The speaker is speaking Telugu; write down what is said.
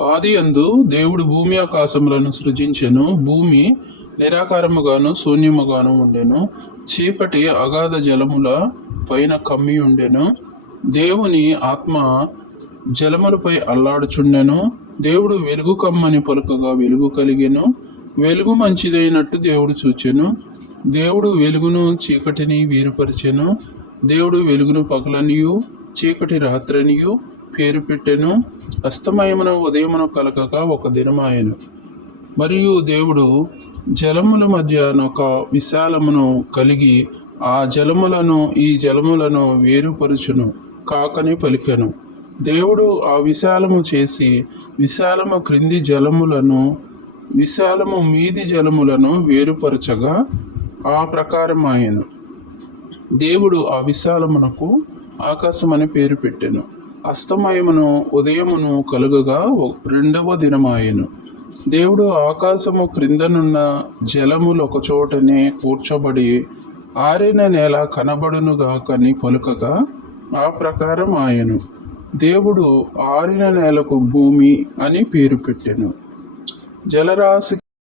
ఆది అందు దేవుడు భూమి ఆకాశములను సృజించెను. భూమి నిరాకారముగాను శూన్యముగాను ఉండెను. చీకటి అగాధ జలముల పైన కమ్మి ఉండెను. దేవుని ఆత్మ జలములపై అల్లాడుచుండెను. దేవుడు వెలుగు కమ్మని పలుకగా వెలుగు కలిగెను. వెలుగు మంచిదైనట్టు దేవుడు చూచెను. దేవుడు వెలుగును చీకటిని వేరుపరిచెను. దేవుడు వెలుగును పగలనియు చీకటి రాత్రనియు పేరు పెట్టెను. అస్తమయమున ఉదయమున కలగక ఒక దినమాయను. మరియు దేవుడు జలముల మధ్య ఒక విశాలమును కలిగి ఆ జలములను ఈ జలములను వేరుపరుచును కాకని పలికెను. దేవుడు ఆ విశాలము చేసి విశాలము క్రింది జలములను విశాలము మీది జలములను వేరుపరచగా ఆ ప్రకారం ఆయను దేవుడు ఆ విశాలమునకు ఆకాశం అని పేరు పెట్టెను. అస్తమయమును ఉదయమును కలుగగా రెండవ దినమాయను. దేవుడు ఆకాశము క్రిందనున్న జలములు ఒకచోటనే కూర్చోబడి ఆరిన నేల కనబడునుగాకని పలుకగా ఆ ప్రకారం ఆయను. దేవుడు ఆరిన నేలకు భూమి అని పేరు పెట్టెను. జలరాశి